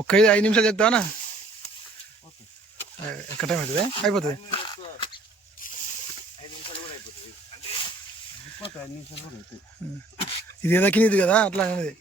ఒక్క ఐదు ఐదు నిమిషాలు చెప్తావా ఎక్కడ టైం అవుతుంది? అయిపోతుంది. ఇది దక్కినది కదా అట్లా అనేది.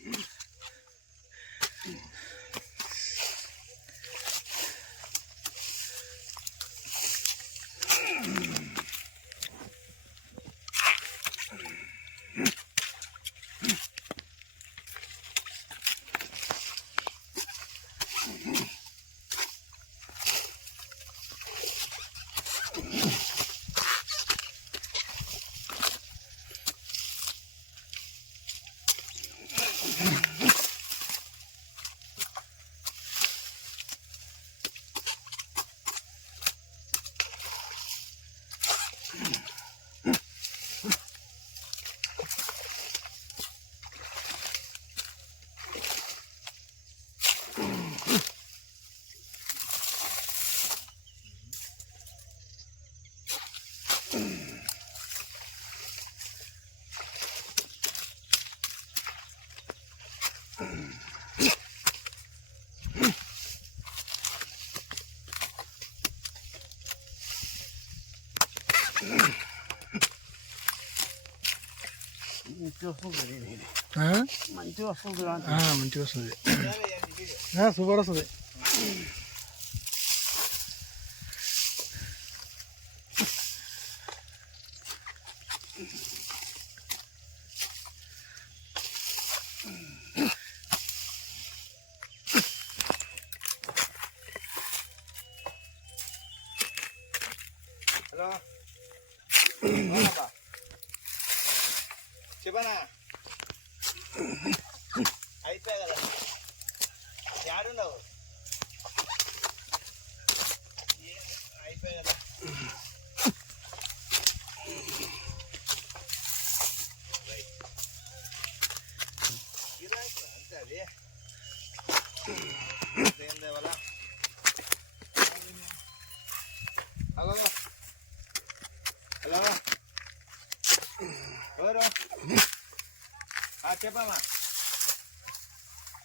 ఆ? మంచిగా వస్తుంది ఆ, మంచిగా వస్తుంది ఆ, సూపర్ వస్తుంది హలో చెప్పనా అయిపోయా చెప్పమ్మా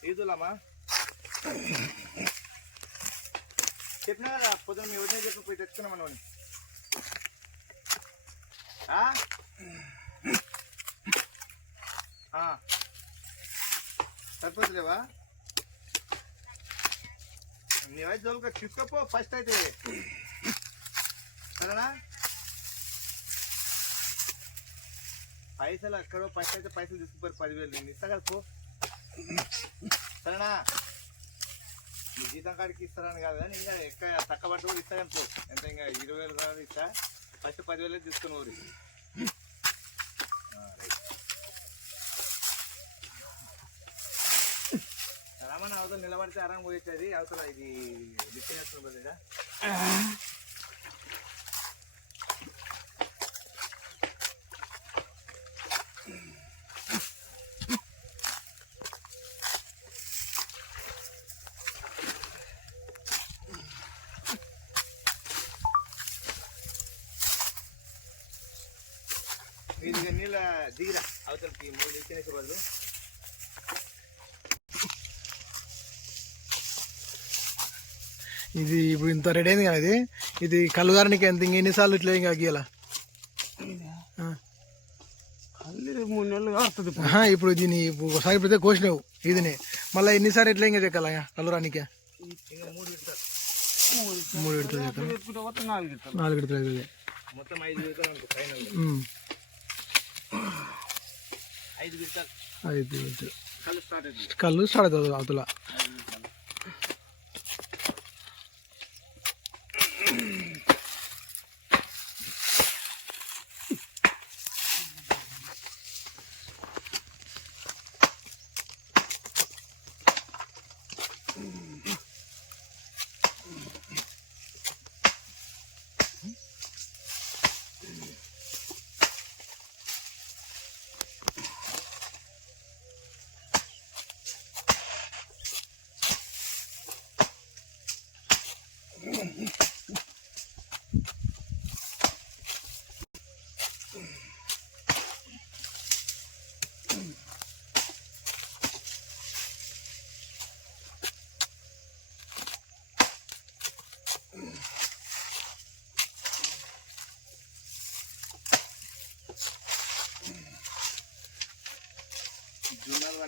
ఈదులమ్మా చెప్పినా కదా పొద్దున మీ వదిన చెప్పి పోయి తెచ్చుకున్నామని వాడిని. ఆ? ఆ. సరిపోతులేవా నీ వయసు జోలుగా చిక్కపో ఫస్ట్ అయితే సరేనా పైసలు అక్కడో ఫస్ట్ అయితే పైసలు తీసుకుపోయారు పదివేలు. నేను ఇస్తా కదా పో. సరేనా? నీ జీతం కాడికి ఇస్తారని కాదు కానీ ఇంకా ఎక్కడ తక్కువ పట్టు కూడా ఇస్తా పో. ఎంత ఇంకా ఇరవై వేలు కాదు ఇస్తా. ఫస్ట్ పదివేలు తీసుకుని ఊరి రామన్న అవతల నిలబడితే ఆరాం పోయేది అవతల ఇది డిస్టెన్స్ కదా ఇది నీళ్ళ దిగిరా అవతలకి మూడు ఎక్కినేసే బదులు ఇది ఇప్పుడు ఇంత రెడీ అయింది కదా ఇది? ఇది కలుగారానికి ఎంత ఇంక ఎన్నిసార్లు ఇట్లా ఇంకా గీయాల? మూడు నెలలు కాస్తుంది ఆహా, ఇప్పుడు దీన్ని ఇప్పుడు ఒకసారి పెడితే కోసినావు ఇదిని. మళ్ళీ ఎన్నిసార్లు ఎట్లా ఇంకా చెక్కాల కలురానికి ఇంకా మూడు విడతలు నాలుగు విడతలు. మొత్తం ఐదు ఐదు ఐదు కళ్ళు స్టార్ట్ అవుతుంది అవతల.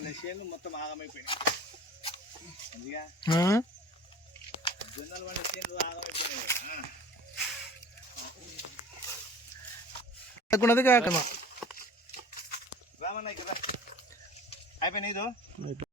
మన చేనులు మొత్తం ఆగమైపోయినాయి. అందుగా? జొన్నలు మన చేనులు ఆగమైపోయినాయి. కాకమా రామన్న ఇక్కడ. అయిపోయినాయి